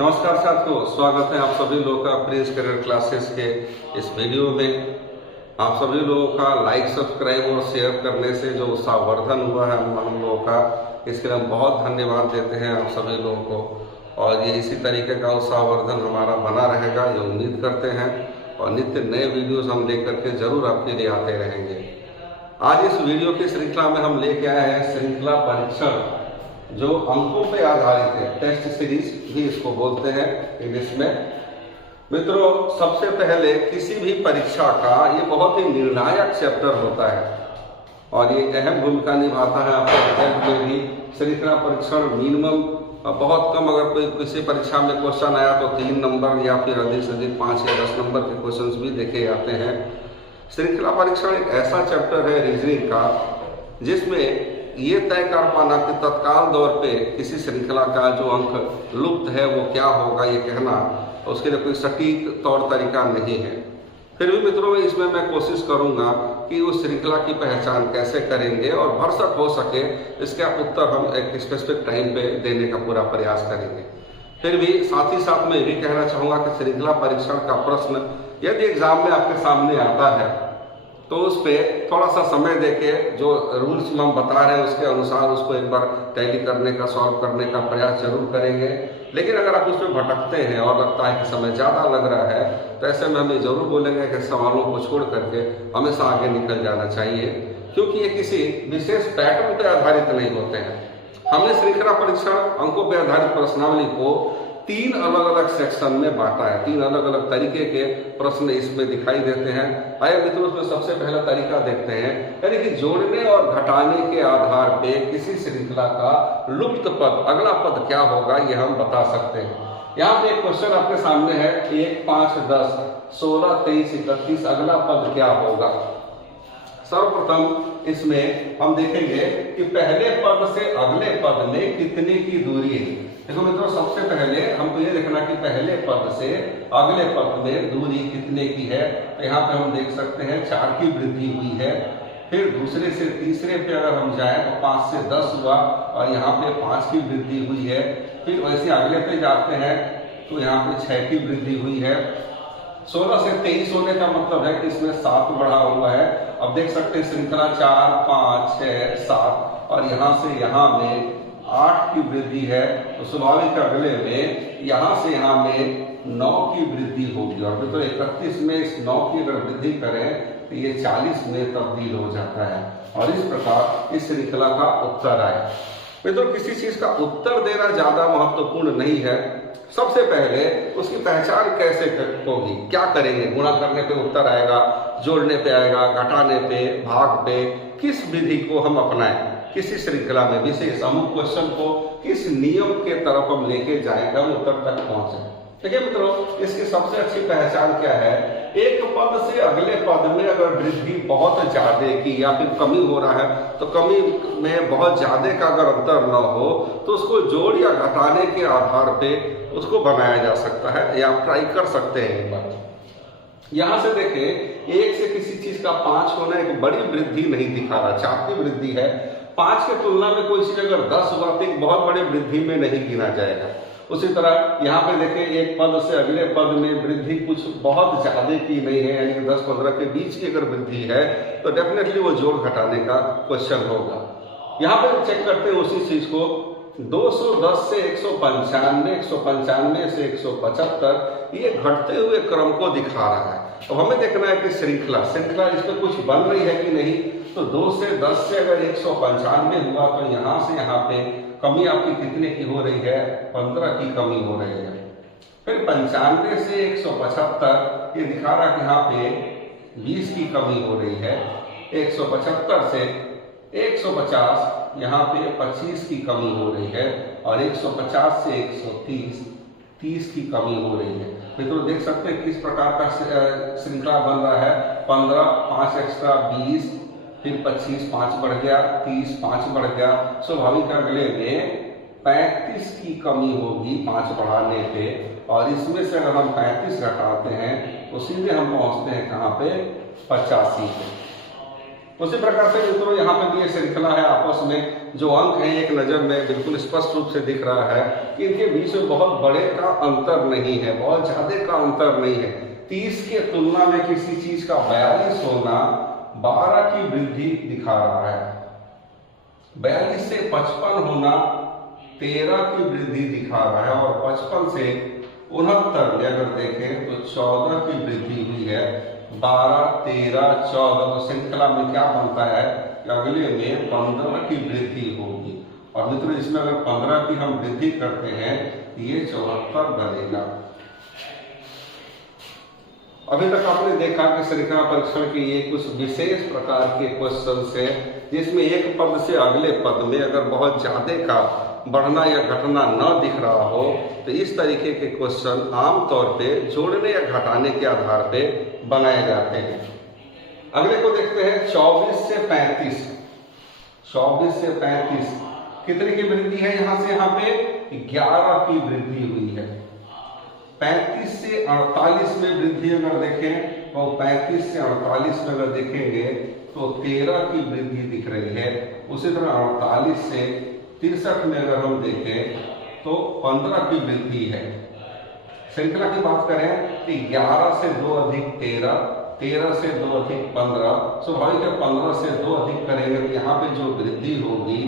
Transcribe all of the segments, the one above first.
नमस्कार साथियों, स्वागत है आप सभी लोगों का प्रिंस करियर क्लासेस के इस वीडियो में। आप सभी लोगों का लाइक, सब्सक्राइब और शेयर करने से जो उत्साहवर्धन हुआ है हम लोगों का, इसके लिए हम बहुत धन्यवाद देते हैं आप सभी लोगों को। और ये इसी तरीके का उत्साहवर्धन हमारा बना रहेगा, ये उम्मीद करते हैं। और नित्य नए वीडियोज हम लेकर के जरूर आपके लिए आते रहेंगे। आज इस वीडियो की श्रृंखला में हम लेके आए हैं श्रृंखला परीक्षण, जो अंकों पे आधारित है। टेस्ट सीरीज भी इसको बोलते हैं इंग्लिश में। मित्रों, सबसे पहले किसी भी परीक्षा का ये बहुत ही निर्णायक चैप्टर होता है और ये अहम भूमिका निभाता है आपके रिजल्ट में भी। श्रृंखला परीक्षण मिनिमम बहुत कम, अगर कोई किसी परीक्षा में क्वेश्चन आया तो 3 नंबर या फिर अधिक से अधिक 5 या 10 नंबर के क्वेश्चंस भी देखे जाते हैं। श्रृंखला परीक्षण एक ऐसा चैप्टर है रीजनिंग का जिसमें ये तय कर पाना कि तत्काल दौर पे किसी श्रृंखला का जो अंक लुप्त है वो क्या होगा, ये कहना उसके लिए कोई सटीक तौर तरीका नहीं है। फिर भी मित्रों, इसमें मैं कोशिश करूंगा कि उस श्रृंखला की पहचान कैसे करेंगे और भरसक हो सके इसका उत्तर हम एक स्पेसिफिक टाइम पे देने का पूरा प्रयास करेंगे। फिर भी साथ ही साथ मैं ये भी कहना चाहूंगा कि श्रृंखला परीक्षण का प्रश्न यदि एग्जाम में आपके सामने आता है तो उस पर थोड़ा सा समय देके जो रूल्स हम बता रहे हैं उसके अनुसार उसको एक बार टैली करने का, सॉल्व करने का प्रयास जरूर करेंगे। लेकिन अगर आप उसमें भटकते हैं और लगता है कि समय ज़्यादा लग रहा है तो ऐसे में हम ये जरूर बोलेंगे कि सवालों को छोड़ करके हमेशा आगे निकल जाना चाहिए, क्योंकि ये किसी विशेष पैटर्न पर आधारित नहीं होते हैं। हमने श्रृंखला परीक्षण अंकों पर आधारित प्रश्नावली को 3 अलग अलग सेक्शन में बांटा है। 3 अलग अलग तरीके के प्रश्न इसमें दिखाई देते हैं। आइए मित्रों, उसमें सबसे पहला तरीका देखते हैं, यानी कि जोड़ने और घटाने के आधार पे किसी श्रृंखला का लुप्त पद, अगला पद क्या होगा ये हम बता सकते हैं। यहाँ पे एक क्वेश्चन आपके सामने है, 1, 5, 10, 16, 23, 31, अगला पद क्या होगा। सर्वप्रथम इसमें हम देखेंगे कि पहले पद से अगले पद में कितने की दूरी है। देखो मित्रों, सबसे पहले हमको ये देखना कि पहले पद से अगले पद में दूरी कितने की है। तो यहाँ पे हम देख सकते हैं 4 की वृद्धि हुई है। फिर दूसरे से तीसरे पे अगर हम जाए तो 5 से 10 हुआ और यहाँ पे 5 की वृद्धि हुई है। फिर वैसे अगले पे जाते हैं तो यहाँ पे 6 की वृद्धि हुई है। 16 से 23 होने का मतलब है कि इसमें 7 बढ़ा हुआ है। अब देख सकते हैं श्रृंखला 4, 5, 6, 7 और यहाँ से यहाँ में 8 की वृद्धि है। तो स्वाभाविक अगले में यहाँ से यहाँ में 9 की वृद्धि होगी। और तो 31 में इस 9 की अगर वृद्धि करें तो ये 40 में तब्दील हो जाता है और इस प्रकार इस श्रृंखला का उत्तर आए। मित्रों, किसी चीज का उत्तर देना ज्यादा महत्वपूर्ण नहीं है। सबसे पहले उसकी पहचान कैसे होगी, क्या करेंगे। गुणा करने पे उत्तर आएगा, जोड़ने पे आएगा, घटाने पे, भाग पे, किस विधि को हम अपनाएं, किसी श्रृंखला में विशेष अमुक क्वेश्चन को किस नियम के तरफ हम लेके जाएंगे, हम उत्तर तक पहुंचे। देखिए मित्रों, इसकी सबसे अच्छी पहचान क्या है। एक पद से अगले पद में अगर वृद्धि बहुत ज्यादा की या फिर कमी हो रहा है तो कमी में बहुत ज्यादा का अगर अंतर न हो तो उसको जोड़ या घटाने के आधार पे उसको बनाया जा सकता है या आप ट्राई कर सकते हैं एक बार। यहां से देखें, 1 से किसी चीज का 5 होना एक बड़ी वृद्धि नहीं दिखा रहा, 4 की वृद्धि है। 5 के तुलना में कोई चीज अगर 10 हुआ तो एक बहुत बड़ी वृद्धि में नहीं गिना जाएगा। उसी तरह यहाँ पे देखें, एक पद से अगले पद में वृद्धि कुछ बहुत ज्यादा की नहीं है, यानी 10-15 के बीच की अगर वृद्धि है तो डेफिनेटली वो जोड़ घटाने का क्वेश्चन होगा। यहाँ पे चेक करते हैं उसी चीज को, 210 से 195, 195 से 175, ये घटते हुए क्रम को दिखा रहा है। अब हमें देखना है कि श्रृंखला इस पर कुछ बन रही है कि नहीं। तो 2 से 10 से अगर 195 हुआ तो यहाँ से यहाँ पे कमी आपकी कितने की हो रही है, 15 की कमी हो रही है। फिर 95 से 175 ये दिखा रहा कि यहाँ पे 20 की कमी हो रही है। 175 से 150 यहाँ पे 25 की कमी हो रही है और 150 से 130 30 की कमी हो रही है। मित्रों, देख सकते हैं किस प्रकार का श्रृंखला बन रहा है। 15, 5 एक्स्ट्रा 20, फिर 25, 5 बढ़ गया, 30, 5 बढ़ गया। स्वाभाविक अगले में 35 की कमी होगी 5 बढ़ाने पे और इसमें से अगर हम 35 घटाते हैं तो सीधे हम पहुंचते हैं कहाँ पे, 85 पे। उसी प्रकार से मित्रों यहाँ पे भी ये श्रृंखला है, आपस में जो अंक है एक नजर में बिल्कुल स्पष्ट रूप से दिख रहा है कि इनके बीच में बहुत बड़े का अंतर नहीं है, बहुत ज्यादा का अंतर नहीं है। 30 के तुलना में किसी चीज का 42 होना 12 की वृद्धि दिखा रहा है, 42 से 55 होना 13 की वृद्धि दिखा रहा है, और 55 से 69 में अगर देखें तो 14 की वृद्धि हुई है। 12, 13, 14 तो श्रृंखला में क्या बनता है कि अगले में 15 की वृद्धि होगी, और मित्रों इसमें अगर 15 की हम वृद्धि करते हैं तो ये 74 बनेगा। अभी तक आपने देखा कि श्रृंखला परीक्षण के ये कुछ विशेष प्रकार के क्वेश्चन है जिसमें एक पद से अगले पद में अगर बहुत ज्यादा का बढ़ना या घटना न दिख रहा हो तो इस तरीके के क्वेश्चन आमतौर पे जोड़ने या घटाने के आधार पे बनाए जाते हैं। अगले को देखते हैं 24 से 35। 24 से 35 कितने की वृद्धि है? यहाँ से यहाँ पे 11 की वृद्धि हुई है। 35 से 48 में वृद्धि अगर देखें तो 35 से 48 में अगर देखेंगे तो 13 की वृद्धि दिख रही है। उसी तरह 48 से 63 में अगर हम देखें तो 15 की वृद्धि है। श्रृंखला की बात करें कि 11 से 2 अधिक 13, 13 से 2 अधिक 15, स्वाभाविक है 15 से 2 अधिक करेंगे तो यहाँ पे जो वृद्धि होगी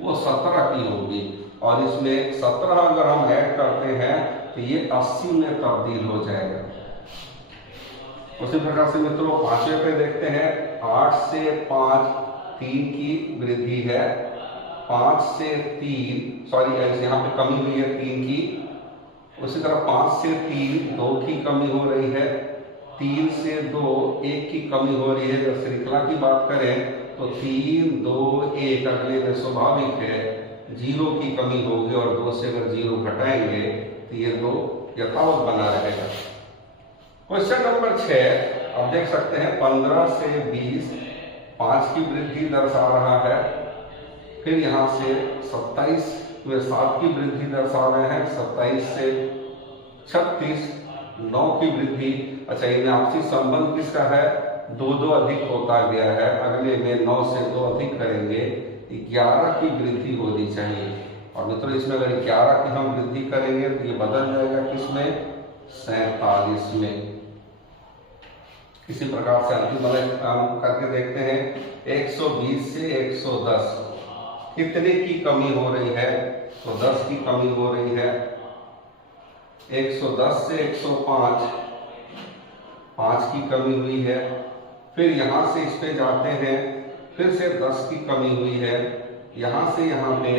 वो 17 की होगी, और इसमें 17 अगर हम ऐड करते हैं तो ये 80 में तब्दील हो जाएगा। उसी प्रकार से मित्रों पांचवें पे देखते हैं 8 से 5 3 की वृद्धि है। 5 से 3 सॉरी यहाँ पे कमी हुई है 3 की। उसी तरह 5 से 3 2 की कमी हो रही है। 3 से 2 1 की कमी हो रही है। जब श्रृंखला की बात करें तो 3 2 1 अगले में स्वाभाविक है 0 की कमी होगी, और 2 से अगर 0 घटाएंगे तो ये 2 यथावत बना रहेगा। क्वेश्चन नंबर 6 आप देख सकते हैं 15 से 20 5 की वृद्धि दर्शा रहा है। फिर यहाँ से 27 में 7 की वृद्धि दर्शा रहे हैं। 27 से 36 9 की वृद्धि। अच्छा इनमें आपसी संबंध किसका है? 2 2 अधिक होता गया है। अगले में 9 से 2 अधिक करेंगे 11 की वृद्धि होनी चाहिए, और मित्रों इसमें अगर 11 की हम वृद्धि करेंगे तो ये बदल जाएगा किसमें? 47 में। इसी प्रकार से अंतिम वाले काम करके देखते हैं 120 से 110 कितने की कमी हो रही है? तो 10 की कमी हो रही है। 110 से 105 5 की कमी हुई है। फिर यहाँ से इस पे जाते हैं, फिर से 10 की कमी हुई है। यहाँ से यहाँ पे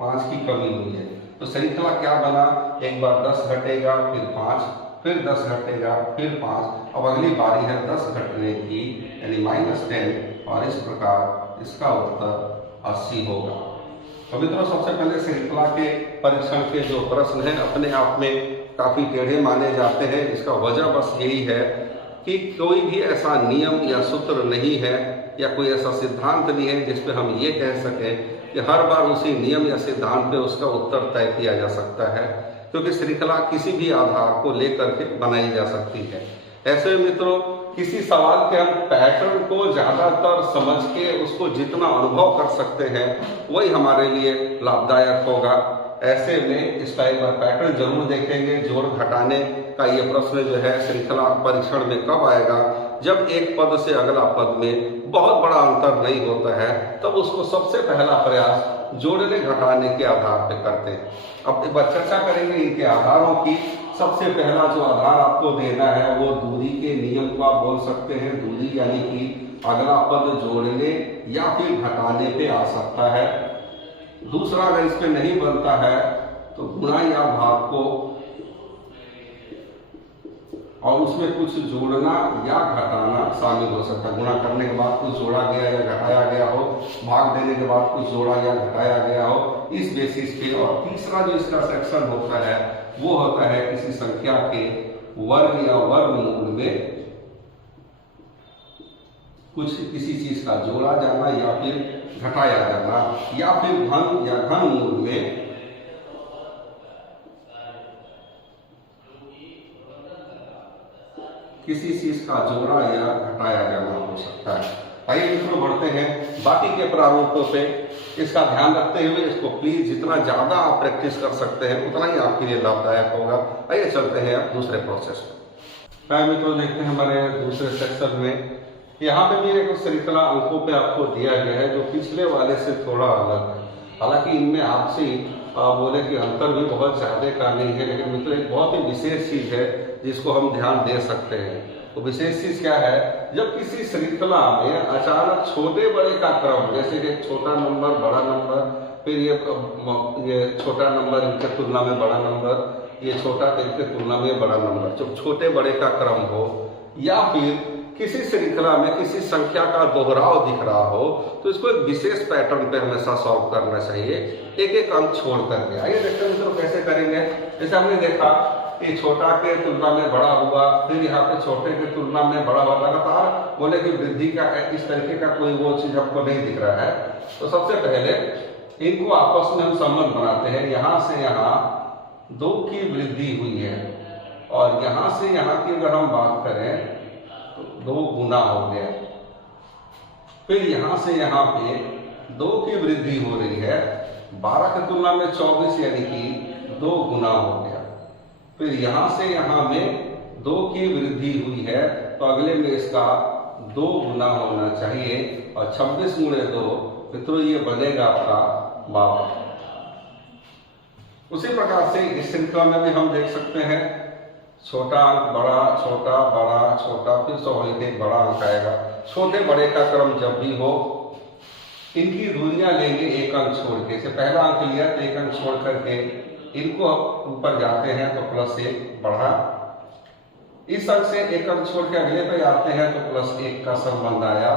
5 की कमी हुई है। तो श्रृंखला क्या बना? एक बार 10 घटेगा फिर 5, फिर 10 घटेगा फिर 5। अब अगली बारी है 10 घटने की यानी -10, और इस प्रकार इसका उत्तर 80 होगा। तो मित्रों सबसे पहले श्रृंखला के परीक्षण के जो प्रश्न हैं अपने आप में काफी टेढ़े माने जाते हैं। इसका वजह बस यही है कि कोई भी ऐसा नियम या सूत्र नहीं है या कोई ऐसा सिद्धांत नहीं है जिस पे हम ये कह सकें कि हर बार उसी नियम या सिद्धांत पे उसका उत्तर तय किया जा सकता है, क्योंकि श्रृंखला किसी भी आधार को लेकर के बनाई जा सकती है। ऐसे में मित्रों किसी सवाल के हम पैटर्न को ज्यादातर समझ के उसको जितना अनुभव कर सकते हैं वही हमारे लिए लाभदायक होगा। ऐसे में इसका एक बार पैटर्न जरूर देखेंगे। जोड़ घटाने का ये प्रश्न जो है श्रृंखला परीक्षण में कब आएगा? जब एक पद से अगला पद में बहुत बड़ा अंतर नहीं होता है, तब उसको सबसे पहला प्रयास जोड़ने घटाने के आधार पर करते हैं। अब एक बार चर्चा करेंगे इनके आधारों की। सबसे पहला जो आधार आपको देना है वो दूरी के नियम को आप बोल सकते हैं। दूरी यानी कि अगला पद जोड़ने या फिर घटाने पे आ सकता है। दूसरा अगर इस पे नहीं बनता है तो गुणा या भाग को, और उसमें कुछ जोड़ना या घटाना शामिल हो सकता है। गुणा करने के बाद कुछ जोड़ा गया या घटाया गया हो, भाग देने के बाद कुछ जोड़ा या घटाया गया हो, इस बेसिस पे। और तीसरा जो इसका सेक्शन होता है वो होता है किसी संख्या के वर्ग या वर्गमूल में कुछ किसी चीज का जोड़ा जाना या फिर घटाया जाना, या फिर घन या घनमूल में किसी चीज का जोड़ा या घटाया जाना हो सकता है। आइए मित्रों बढ़ते हैं बाकी के प्रारूपों पे। इसका ध्यान रखते हुए इसको प्लीज जितना ज्यादा आप प्रैक्टिस कर सकते हैं उतना ही आपके लिए लाभदायक होगा। आइए चलते हैं अब दूसरे प्रोसेस में। मित्रों देखते हैं हमारे दूसरे सेक्शन में, यहाँ पे भी एक श्रृंखला अंकों पे आपको दिया गया है जो पिछले वाले से थोड़ा अलग है। हालांकि इनमें आपसी बोले कि अंतर भी बहुत ज्यादा का नहीं है, लेकिन मित्रों एक बहुत ही विशेष चीज है जिसको हम ध्यान दे सकते हैं। तो विशेष चीज क्या है, जब किसी श्रृंखला में अचानक छोटे बड़े का क्रम, जैसे कि छोटा नंबर बड़ा नंबर, फिर ये छोटा नंबर इनके तुलना में बड़ा नंबर, ये छोटा इनके तुलना में बड़ा नंबर, जब छोटे बड़े का क्रम हो, या फिर किसी श्रृंखला में किसी संख्या का दोहराव दिख रहा हो, तो इसको एक विशेष पैटर्न पे हमेशा सॉल्व करना चाहिए, एक एक अंक छोड़ करके। आइए देखते हैं मित्रों कैसे करेंगे। जैसे हमने देखा कि छोटा के तुलना में बड़ा हुआ, फिर यहाँ पे छोटे के तुलना में बड़ा हुआ, लगातार बोले कि वृद्धि का इस तरीके का कोई वो चीज हमको नहीं दिख रहा है। तो सबसे पहले इनको आपस में हम संबंध बनाते हैं। यहाँ से यहाँ 2 की वृद्धि हुई है और यहाँ से यहाँ की अगर हम बात करें 2 गुना हो गया। फिर यहां से यहां पे 2 की वृद्धि हो रही है, 12 की तुलना में 24 यानी कि 2 गुना हो गया। फिर यहां से यहां में 2 की वृद्धि हुई है, तो अगले में इसका 2 गुना होना चाहिए और 26 गुणे 2 मित्रों ये बनेगा आपका 52। उसी प्रकार से इस श्रृंखला में भी हम देख सकते हैं छोटा अंक बड़ा छोटा बड़ा छोटा, फिर स्वाभाविक एक बड़ा अंक आएगा। छोटे बड़े का क्रम जब भी हो, इनकी दूरियां लेंगे एक अंक छोड़ के। जैसे पहला अंक लिया तो एक अंक छोड़ करके इनको ऊपर जाते हैं तो +1 बढ़ा, इस अंक से एक अंक छोड़ के अगले पे आते हैं तो +1 का संबंध आया।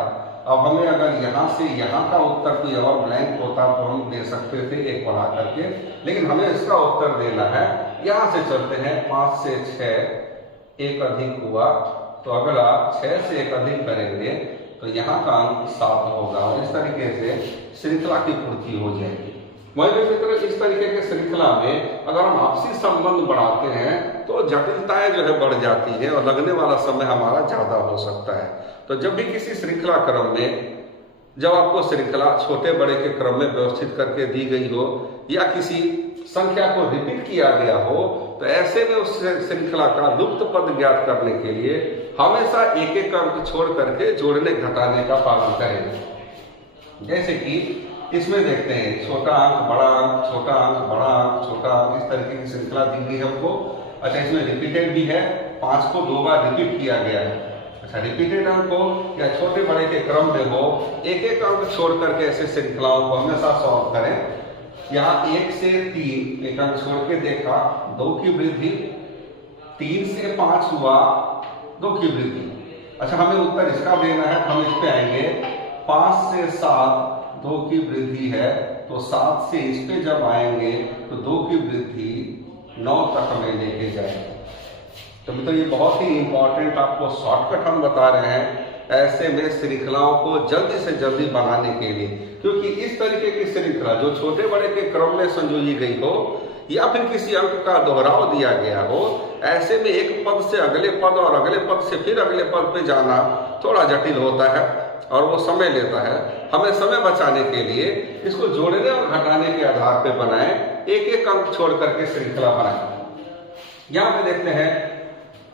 अब हमें अगर यहाँ से यहाँ का उत्तर कोई और ब्लैंक होता तो हम दे सकते थे 1 बढ़ा करके, लेकिन हमें इसका उत्तर देना है। यहाँ से चलते हैं 5 से 6 1 अधिक हुआ, तो अगला 6 से 1 अधिक करेंगे तो यहाँ का अंक 7 होगा और इस तरीके से श्रृंखला की पूर्ति हो जाएगी। वही मित्र इस तरीके के श्रृंखला में अगर हम आपसी संबंध बढ़ाते हैं तो जटिलताएं जो है बढ़ जाती है और लगने वाला समय हमारा ज्यादा हो सकता है। तो जब भी किसी श्रृंखला क्रम में जब आपको श्रृंखला छोटे बड़े के क्रम में व्यवस्थित करके दी गई हो या किसी संख्या को रिपीट किया गया हो, तो ऐसे में उस श्रृंखला का लुप्त पद ज्ञात करने के लिए हमेशा एक एक अंक छोड़ करके जोड़ने घटाने का पालन करें। जैसे कि इसमें देखते हैं छोटा अंक बड़ा अंक छोटा अंक बड़ा अंक छोटा अंक, इस तरीके की श्रृंखला दी गई हमको। अच्छा इसमें रिपीटेड भी है, 5 को 2 बार रिपीट किया गया है। अच्छा रिपीटेड अंक हो या छोटे बड़े के क्रम में हो, एक एक अंक छोड़ करके ऐसे श्रृंखलाओं को हमेशा सॉल्व करें। यहाँ 1 से 3 एक अंक छोड़ के देखा 2 की वृद्धि, 3 से 5 हुआ 2 की वृद्धि। अच्छा हमें उत्तर इसका देना है, हम इस पे आएंगे 5 से 7 2 की वृद्धि है, तो 7 से इस पे जब आएंगे तो 2 की वृद्धि 9 तक हमें लेके जाएंगे। तो मित्रों ये बहुत ही इंपॉर्टेंट आपको शॉर्टकट हम बता रहे हैं ऐसे में श्रृंखलाओं को जल्दी से जल्दी बनाने के लिए, क्योंकि इस तरीके की श्रृंखला जो छोटे बड़े के क्रम में संयोजी गई हो या फिर किसी अंक का दोहराव दिया गया हो, ऐसे में एक पद से अगले पद और अगले पद से फिर अगले पद पे जाना थोड़ा जटिल होता है और वो समय लेता है। हमें समय बचाने के लिए इसको जोड़ने और घटाने के आधार पे बनाएं, एक एक अंक छोड़ करके श्रृंखला बनाएं। यहाँ पे देखते हैं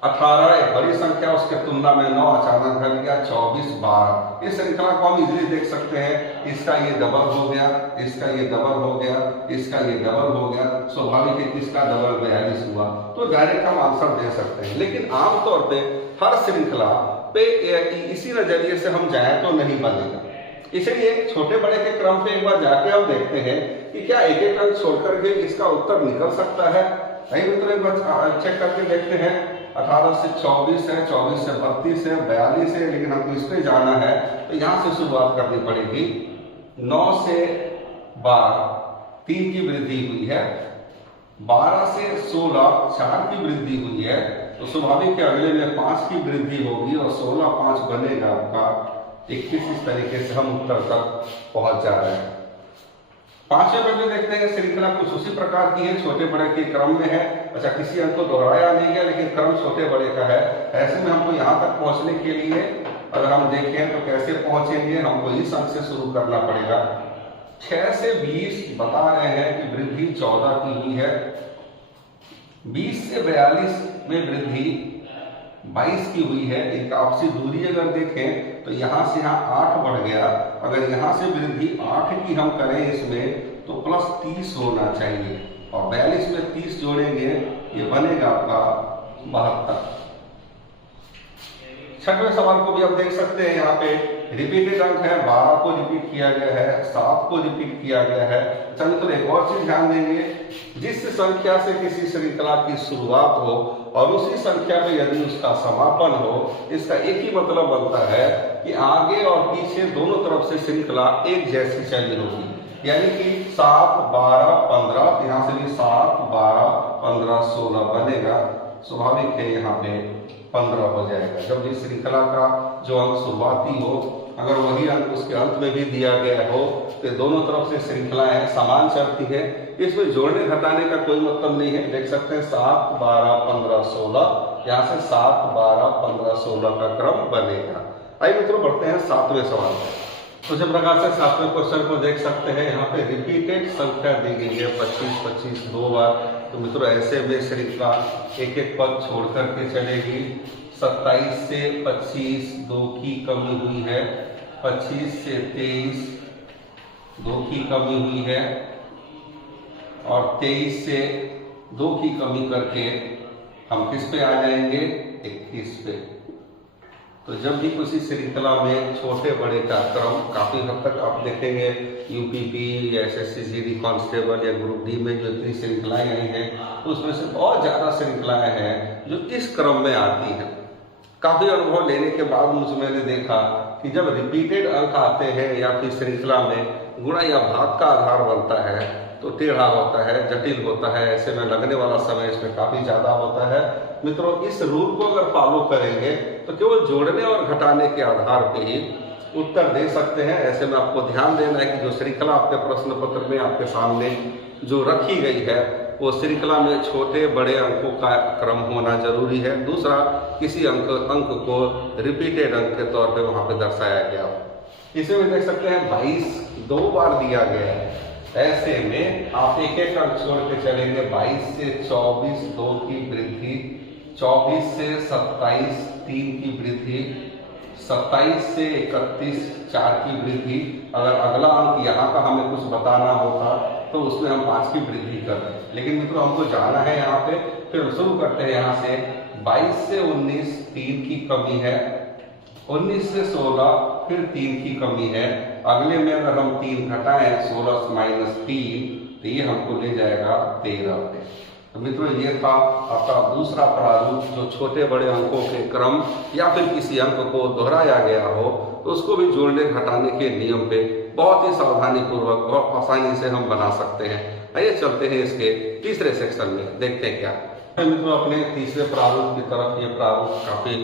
18 एक बड़ी संख्या, उसके तुलना में 9 अचानक घट गया 24 12। इस श्रृंखला को हम इजीली देख सकते हैं, इसका ये डबल हो गया, इसका ये डबल हो गया, इसका ये डबल हो गया, स्वाभाविक है इसका डबल 42 हुआ। तो डायरेक्ट हम आंसर दे सकते हैं, लेकिन आमतौर पे हर श्रृंखला पे इसी नजरिए से हम जाए तो नहीं बनेगा। इसलिए छोटे बड़े के क्रम पे एक बार जाके हम देखते हैं कि क्या एक एक अंक छोड़ करके इसका उत्तर निकल सकता है। नहीं मित्रों एक बार चेक करके देखते हैं। 18 से 24 है, 24 से 32 है, 42 है, लेकिन हमको इस पे जाना है तो यहाँ से शुरुआत करनी पड़ेगी। 9 से 12 3 की वृद्धि हुई है, 12 से 16 4 की वृद्धि हुई है, तो स्वाभाविक है अगले में 5 की वृद्धि होगी और 16 5 बनेगा आपका 21। इस तरीके से हम उत्तर तक पहुंच जा रहे हैं। 5वें पद में देखते हैं श्रृंखला कुछ उसी प्रकार की है, छोटे बड़े के क्रम में है। अच्छा किसी अंक को दोहराया नहीं गया लेकिन क्रम छोटे बड़े का है। ऐसे में हमको यहाँ तक पहुंचने के लिए अगर हम देखें तो कैसे पहुंचेंगे, हमको इस अंक से शुरू करना पड़ेगा। 6 से 20 बता रहे हैं कि वृद्धि 14 की हुई है। 20 से 42 में वृद्धि 22 की हुई है। इनका आपसी दूरी अगर देखें तो यहाँ से यहाँ 8 बढ़ गया। अगर यहाँ से वृद्धि 8 की हम करें इसमें तो प्लस 30 होना चाहिए, और 42 में 30 जोड़ेंगे ये बनेगा आपका 72। छठवें सवाल को भी आप देख सकते हैं, यहाँ पे रिपीटेड अंक है, 12 को रिपीट किया गया है, 7 को रिपीट किया गया है। चलिए तो एक और चीज ध्यान देंगे, जिस संख्या से किसी श्रृंखला की शुरुआत हो और उसी संख्या में यदि उसका समापन हो, इसका एक ही मतलब बनता है कि आगे और पीछे दोनों तरफ से श्रृंखला एक जैसी चली होगी। यानी कि 7, 12, 15, यहाँ से भी 7, 12, 15, 16 बनेगा। स्वाभाविक है यहाँ पे 15 हो जाएगा। जब इस श्रृंखला का जो अंक शुरुआती हो, अगर वही अंक उसके अंत में भी दिया गया हो, तो दोनों तरफ से श्रृंखलाएं समान चलती है। इसमें जोड़ने घटाने का कोई मतलब नहीं है। देख सकते हैं 7, 12, 15, 16, यहाँ से 7, 12, 15, 16 का क्रम बनेगा। आइए मित्रों बढ़ते हैं 7वें सवाल पर। तो इस प्रकार से 7वें क्वेश्चन को देख सकते हैं, यहाँ पे रिपीटेड संख्या दी गई है 25, 25 2 बार। तो मित्रों ऐसे में श्रृंखला एक एक पद छोड़ करके चलेगी। 27 से 25 2 की कमी हुई है, 25 से 23 2 की कमी हुई है, और 23 से 2 की कमी करके हम किस पे आ जाएंगे, 21 पे। तो जब भी किसी श्रृंखला में छोटे बड़े का क्रम काफी हद तक आप देखेंगे, यूपीपी या एसएससी जीडी कांस्टेबल या ग्रुप डी में जो इतनी श्रृंखलाएं आई हैं, तो उसमें से बहुत ज्यादा श्रृंखलाएं हैं जो इस क्रम में आती हैं। काफी अनुभव लेने के बाद मैंने देखा कि जब रिपीटेड अंक आते हैं या फिर श्रृंखला में गुणा या भाग का आधार बनता है तो टेढ़ा होता है, जटिल होता है। ऐसे में लगने वाला समय इसमें काफी ज्यादा होता है। मित्रों इस रूल को अगर फॉलो करेंगे तो केवल जोड़ने और घटाने के आधार पे ही उत्तर दे सकते हैं। ऐसे में आपको ध्यान देना है कि जो श्रृंखला आपके प्रश्न पत्र में आपके सामने जो रखी गई है, वो श्रृंखला में छोटे बड़े अंकों का क्रम होना जरूरी है। दूसरा, किसी अंक को रिपीटेड अंक के तौर पे वहां पे दर्शाया गया। इसमें देख सकते हैं 22 2 बार दिया गया है। ऐसे में आप एक एक अंक छोड़ के चलेंगे। 22 से 24 2 की वृद्धि, 24 से 27 3 की वृद्धि, 27 से 31 4 की वृद्धि। अगर अगला अंक यहाँ का हमें कुछ बताना होता तो उसमें हम 5 की वृद्धि कर दें, लेकिन मित्रों हमको जाना है यहाँ पे। फिर हम शुरू करते हैं यहाँ से। 22 से 19 3 की कमी है, 19 से 16 फिर 3 की कमी है। अगले में अगर हम 3 घटाएं 16 माइनस 3 तो ये हमको ले जाएगा 13 पे। तो मित्रों ये था आपका दूसरा प्रारूप, जो छोटे बड़े अंकों के क्रम या फिर किसी अंक को दोहराया गया हो तो उसको भी जोड़ने घटाने के नियम पे बहुत ही सावधानी पूर्वक बहुत आसानी से हम बना सकते हैं। आइए चलते हैं इसके तीसरे सेक्शन में, देखते हैं क्या। मित्रों अपने तीसरे प्रारूप की तरफ, ये प्रारूप काफी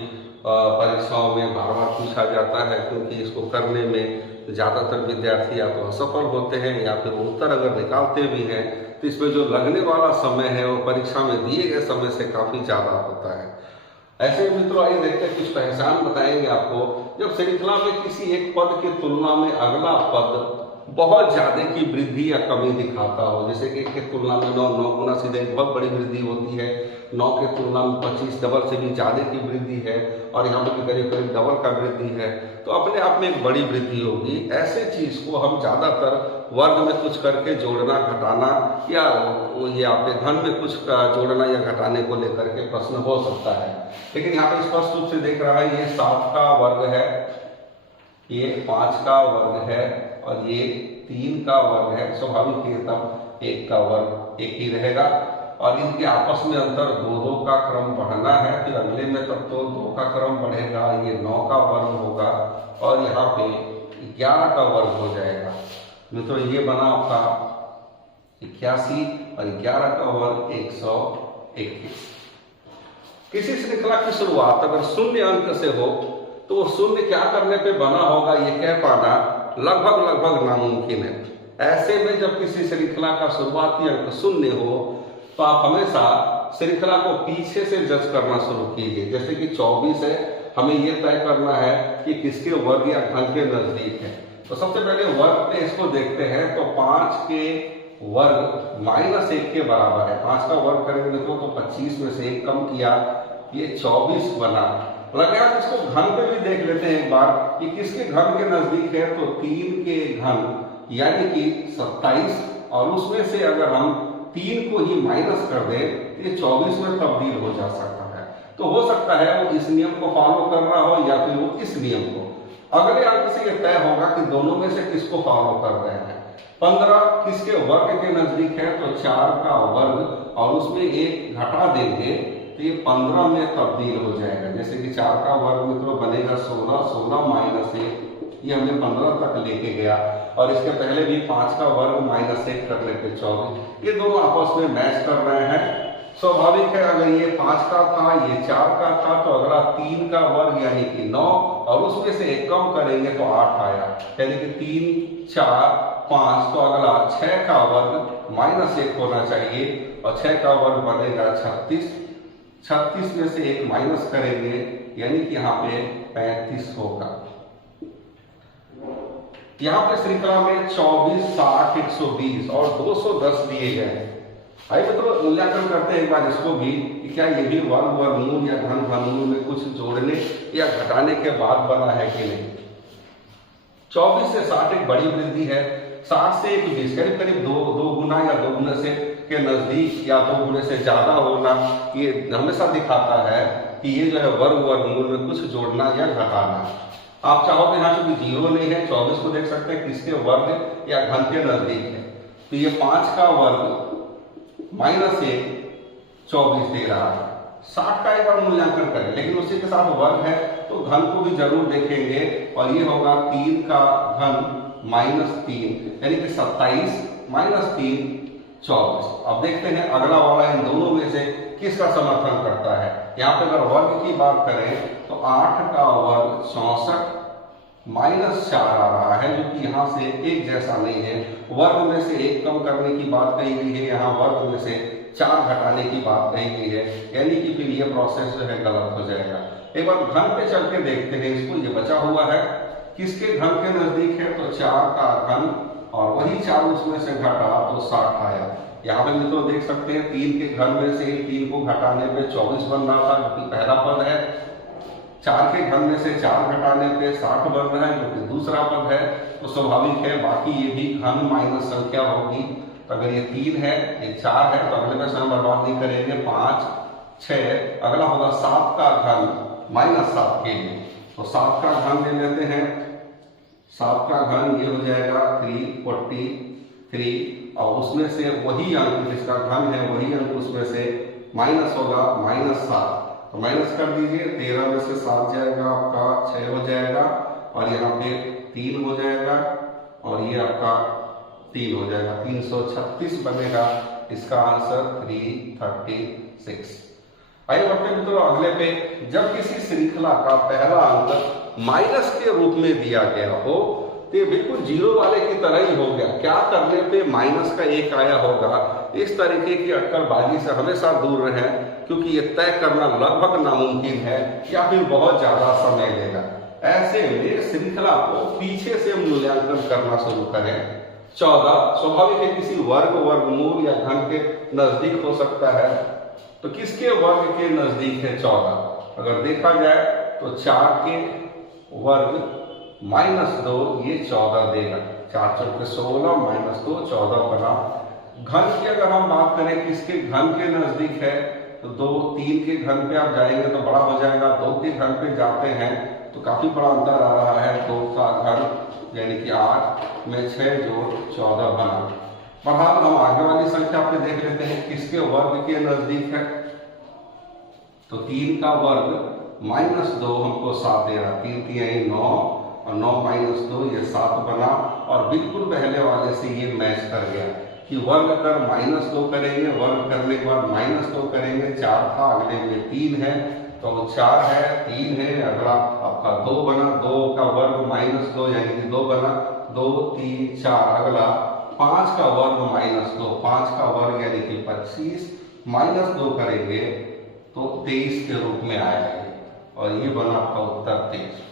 परीक्षाओं में बार बार पूछा जाता है, क्योंकि इसको करने में ज़्यादातर विद्यार्थी या तो असफल होते हैं या फिर उत्तर अगर निकालते भी हैं तो इसमें जो लगने वाला समय है वो परीक्षा में दिए गए समय से काफ़ी ज़्यादा होता है। ऐसे मित्रों आइए देखते हैं, कुछ पहचान बताएंगे आपको। जब श्रृंखला में किसी एक पद की तुलना में अगला पद बहुत ज्यादा की वृद्धि या कमी दिखाता हो, जैसे कि 1 की तुलना में 9 गुना सीधे एक बहुत बड़ी वृद्धि होती है, 9 की तुलना में 25 डबल से भी ज्यादा की वृद्धि है, और यहाँ पर करीब करीब डबल का वृद्धि है, तो अपने आप में एक बड़ी वृद्धि होगी। ऐसे चीज को हम ज्यादातर वर्ग में कुछ करके जोड़ना घटाना या ये आपके घन में कुछ जोड़ना या घटाने को लेकर के प्रश्न हो सकता है। लेकिन यहाँ पे स्पष्ट रूप से देख रहा है ये 7 का वर्ग है, ये 5 का वर्ग है और ये 3 का वर्ग है। स्वाभाविक है तब 1 का वर्ग 1 ही रहेगा, और इनके आपस में अंतर 2-2 का क्रम बढ़ना है। फिर अगले में तब तो 2 का क्रम बढ़ेगा, ये 9 का वर्ग होगा और यहाँ पे 11 का वर्ग हो जाएगा। मित्रों ये बना आपका 81 और 11 का वर्ग 121। किसी श्रृंखला की शुरुआत अगर शून्य अंक से हो तो वो शून्य क्या करने पे बना होगा ये कह पाना लगभग नामुमकिन है। ऐसे में जब किसी श्रृंखला का शुरुआती अंक शून्य हो तो आप हमेशा श्रृंखला को पीछे से जज करना शुरू कीजिए। जैसे कि 24 है हमें ये तय करना है कि किसके वर्ग या घन के नजदीक है। तो सबसे पहले वर्ग पे इसको देखते हैं। तो 5 के वर्ग -1 के बराबर है। 5 का वर्ग करेंगे मित्रों तो 25 में से 1 कम किया, ये 24 बना। लगे आप इसको घन पे भी देख लेते हैं एक बार कि किसके घन के नजदीक है। तो 3 के घन यानी कि 27, और उसमें से अगर हम 3 को ही माइनस कर दें तो ये 24 में तब्दील हो जा सकता है। तो हो सकता है वो इस नियम को फॉलो कर रहा हो या फिर वो इस नियम को। अगले अंक से ये तय होगा कि दोनों में से किसको फॉलो कर रहे हैं। 15 किसके वर्ग के नजदीक है। तो 4 का वर्ग और उसमें 1 घटा देंगे तो ये 15 में तब्दील हो जाएगा। जैसे कि 4 का वर्ग मित्रों बनेगा 16, 16 माइनस 1 ये हमें 15 तक लेके गया। और इसके पहले भी 5 का वर्ग -1 कर लेते 24। ये दोनों आपस में मैच कर रहे हैं। स्वाभाविक है अगर ये 5 का था, ये 4 का था, तो अगला 3 का वर्ग यानी कि 9 और उसमें से 1 कम करेंगे तो 8 आया। यानी कि 3, 4, 5, तो अगला 6 का वर्ग -1 होना चाहिए और 6 का वर्ग बनेगा 36। 36 में से 1 माइनस करेंगे यानी कि यहाँ पे 35 होगा। यहाँ पे श्रृंखला में 24, 60, 120 और 210 दिए गए हैं। आइए मित्रों मूल्यांकन करते हैं एक बार इसको भी कि क्या ये भी वर्ग वर्गमूल या घन घनमूल में कुछ जोड़ने या घटाने के बाद बना है कि नहीं। 24 से 60 एक बड़ी वृद्धि है। 60 से 120 करीब करीब दो गुना या 2 गुने से के नजदीक या 2 गुने से ज्यादा होना ये हमेशा दिखाता है कि ये जो है वर्ग वर्गमूल में कुछ जोड़ना या घटाना। आप चाहो तो यहाँ चूंकि 0 नहीं है 24 को देख सकते हैं किसके वर्ग या घन के नजदीक है। तो ये 5 का वर्ग -1 24 दे रहा है। 60 का एक बार मूल्यांकन करें लेकिन उसी के साथ वर्ग है तो घन को भी जरूर देखेंगे और ये होगा 3 का घन -3 यानी कि 27 -3 24। अब देखते हैं अगला वाला इन दोनों में से किसका समर्थन करता है। यहाँ पे अगर वर्ग की बात करें तो 8 का वर्ग 64 -4 आ रहा है जो कि यहाँ से एक जैसा नहीं है। वर्ग में से 1 कम करने की बात कही गई है, यहाँ वर्ग में से 4 घटाने की बात कही गई है, यानी कि फिर ये प्रोसेस जो है गलत हो जाएगा। एक बार घन पे चल के देखते हैं इसको। ये बचा हुआ है किसके घन के नजदीक है। तो 4 का घन और वही 4 उसमें से घटा तो 60 आया। यहाँ पे मित्रों देख सकते हैं 3 के घन में से 3 को घटाने पे 24 बन रहा था जो कि पहला पद है। 4 के घन में से 4 घटाने पे 60 बन रहा है जो कि दूसरा पद है। तो स्वाभाविक है बाकी ये भी घन माइनस संख्या होगी। तो अगर ये 3 है ये 4 है तो अगले में समय बर्बाद नहीं करेंगे। 5, 6 अगला होगा 7 का घन -7 के लिए। तो 7 का घन ले लेते हैं। 7 का घन ये हो जाएगा 343 और उसमें से वही अंक जिसका घन है वही अंक उसमें से माइनस होगा -7। तो माइनस कर दीजिए। 13 में से 7 जाएगा आपका 6 हो जाएगा और यहाँ पे 3 हो जाएगा और ये आपका 3 हो जाएगा। 336 बनेगा इसका आंसर 336। आइए बढ़ते मित्रों अगले पे। जब किसी श्रृंखला का पहला अंक माइनस के रूप में दिया गया हो तो ये बिल्कुल 0 वाले की तरह ही हो गया। क्या करने पे माइनस का 1 आया होगा। इस तरीके की अटकलबाजी से हमेशा दूर रहें क्योंकि ये तय करना लगभग नामुमकिन है या फिर बहुत ज्यादा समय लेगा। ऐसे में श्रृंखला को पीछे से मूल्यांकन करना शुरू करें। 14 स्वाभाविक है किसी वर्ग वर्गमूल या घन के नजदीक हो सकता है। तो किसके वर्ग के नजदीक है 14। अगर देखा जाए तो 4 के वर्ग -2 ये 14 देगा। 4 चौके 16 -2 14 बना। घन की अगर हम बात करें किसके घन के नजदीक है तो 2, 3 के घन पे आप जाएंगे तो बड़ा हो जाएगा। 2 के घन पे जाते हैं तो काफी बड़ा अंतर आ रहा है। 2 का घन यानी कि 8 में 6 जोड़ 14 बना। बहरहाल हम आगे वाली संख्या पे देख लेते हैं किसके वर्ग के नजदीक है। तो 3 का वर्ग -2 हमको 7 दे रहा। 3 3 9 और 9 -2 ये 7 बना और बिल्कुल पहले वाले से ये मैच कर गया कि वर्ग कर -2 करेंगे, वर्ग करने के बाद -2 करेंगे। 4 था अगले में 3 है तो 4 है 3 है अगला आपका 2 बना। 2 का वर्ग -2 यानी कि 2 बना। 2 3 4 अगला 5 का वर्ग -2। 5 का वर्ग यानी कि 25 -2 करेंगे तो 23 के रूप में आएगा। और ये बना आपका उत्तर 23।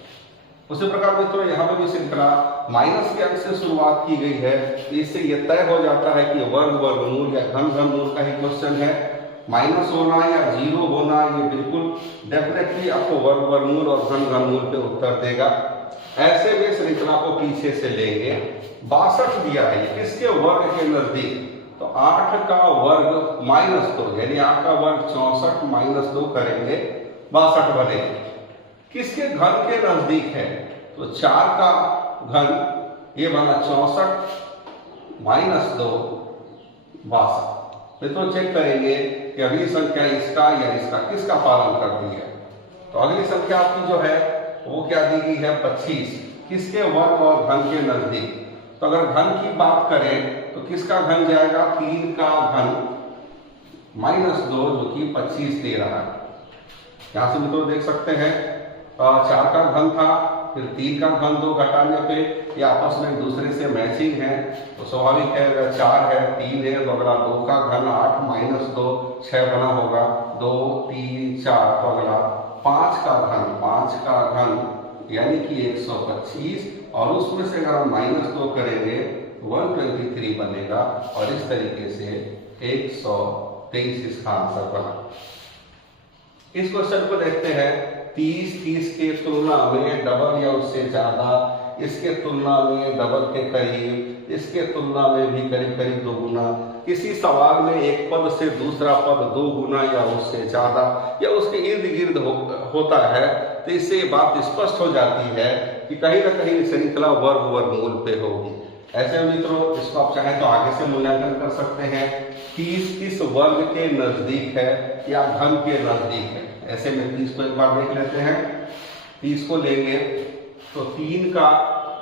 उसी प्रकार मित्रों यहाँ पे भी श्रृंखला माइनस के अंक से शुरुआत की गई है, इससे ये तय हो जाता है कि वर्ग वर्गमूल या घन घनमूल का ही क्वेश्चन है। माइनस होना या जीरो होना ये बिल्कुल डेफिनेटली आपको वर्ग वर्गमूल और घन घनमूल पे उत्तर देगा। ऐसे में श्रृंखला को पीछे से लेंगे। 62 दिया है, किसके वर्ग के नजदीक, तो 8 का वर्ग माइनस 2 यानी 8 का वर्ग 64 माइनस 2 करेंगे 62 बनेगा। किसके घन के नजदीक है, तो 4 का घन ये बना 64 माइनस 2 62। मित्रों चेक करेंगे कि अगली संख्या इसका या इसका किसका पालन करती है। तो अगली संख्या आपकी जो है वो क्या दी गई है 25, किसके वर्ग और घन के नजदीक। तो अगर घन की बात करें तो किसका घन जाएगा, 3 का घन माइनस 2 जो कि 25 दे रहा है। यहां से मित्रों देख सकते हैं 4 का घन था, फिर 3 का घन 2 घटाने पे ये आपस में एक दूसरे से मैचिंग है, तो स्वाभाविक है अगर 4 है 3 है तो अगला 2 का घन 8 माइनस 2 6 बना होगा, 2 3 4 तो अगला 5 का घन यानी कि 125 और उसमें से अगर हम माइनस 2 करेंगे 123 बनेगा और इस तरीके से 123 इसका आंसर बना। इस क्वेश्चन को देखते हैं। 30 के तुलना में डबल या उससे ज्यादा, इसके तुलना में डबल के करीब, इसके तुलना में भी करीब करीब 2 गुना। किसी सवाल में एक पद से दूसरा पद 2 गुना या उससे ज्यादा या उसके इर्द गिर्द होता है, तो इससे ये बात स्पष्ट हो जाती है कि कहीं ना कहीं श्रृंखला वर्ग वर्गमूल पे होगी। ऐसे मित्रों इसको आप चाहें तो आगे से मूल्यांकन कर सकते हैं। 30 किस वर्ग के नजदीक है या घन के नजदीक है। ऐसे में 30 को एक बार देख लेते हैं। 30 को लेंगे तो 3 का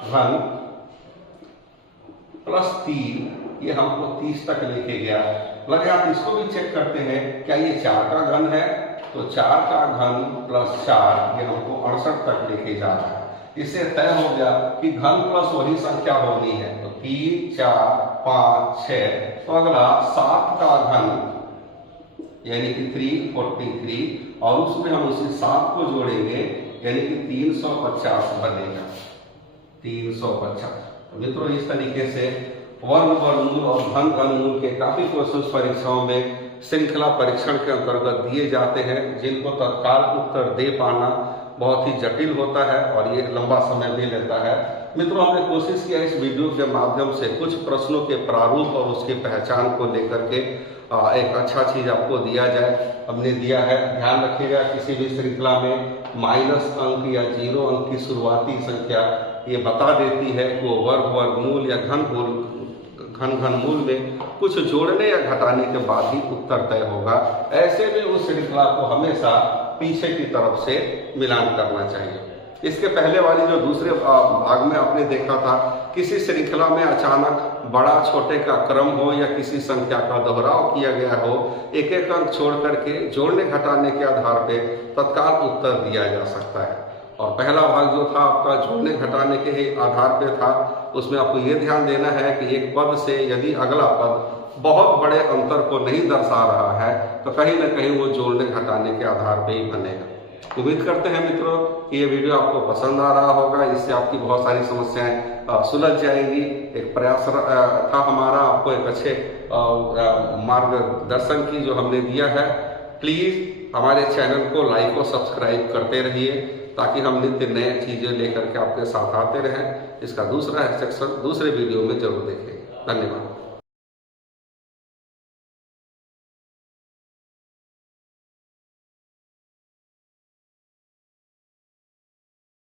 घन प्लस 3 ये हमको 30 तक लेके गया। लगे आप इसको भी चेक करते हैं, क्या ये 4 का घन है, तो 4 का घन प्लस 4 ये हमको 68 तक लेके जा रहा है। इससे तय हो गया कि घन प्लस वही संख्या होनी है, तो 3 4 5 6 तो अगला 7 का घन यानी कि 343 और उसमें हम उसी 7 को जोड़ेंगे यानी कि 350 बनेगा 350। तो मित्रों इस तरीके से वर्ग वर्गमूल और घन घनमूल के काफी क्वेश्चन परीक्षाओं में श्रृंखला परीक्षण के अंतर्गत दिए जाते हैं, जिनको तत्काल उत्तर दे पाना बहुत ही जटिल होता है और ये लंबा समय भी लेता है। मित्रों हमने कोशिश किया इस वीडियो के माध्यम से कुछ प्रश्नों के प्रारूप और उसकी पहचान को लेकर के एक अच्छा चीज आपको दिया जाए, हमने दिया है। ध्यान रखिएगा किसी भी श्रृंखला में माइनस अंक या 0 अंक की शुरुआती संख्या ये बता देती है कि वो वर्ग वर्गमूल या घन घनमूल में कुछ जोड़ने या घटाने के बाद ही उत्तर तय होगा। ऐसे में उस श्रृंखला को हमेशा पीछे की तरफ से मिलान करना चाहिए। इसके पहले वाली जो दूसरे भाग में आपने देखा था, किसी श्रृंखला में अचानक बड़ा छोटे का क्रम हो या किसी संख्या का दोहराव किया गया हो, एक एक अंक छोड़ करके जोड़ने घटाने के आधार पे तत्काल उत्तर दिया जा सकता है। और पहला भाग जो था आपका जोड़ने घटाने के ही आधार पे था, उसमें आपको ये ध्यान देना है कि एक पद से यदि अगला पद बहुत बड़े अंतर को नहीं दर्शा रहा है तो कहीं ना कहीं वो जोड़ने घटाने के आधार पे ही बनेगा। उम्मीद करते हैं मित्रों कि ये वीडियो आपको पसंद आ रहा होगा, इससे आपकी बहुत सारी समस्याएं सुलझ जाएंगी। एक प्रयास था हमारा आपको एक अच्छे मार्गदर्शन की जो हमने दिया है। प्लीज हमारे चैनल को लाइक और सब्सक्राइब करते रहिए ताकि हम नित्य नए चीजें लेकर के आपके साथ आते रहें। इसका दूसरा सेक्शन दूसरे वीडियो में जरूर देखें। धन्यवाद।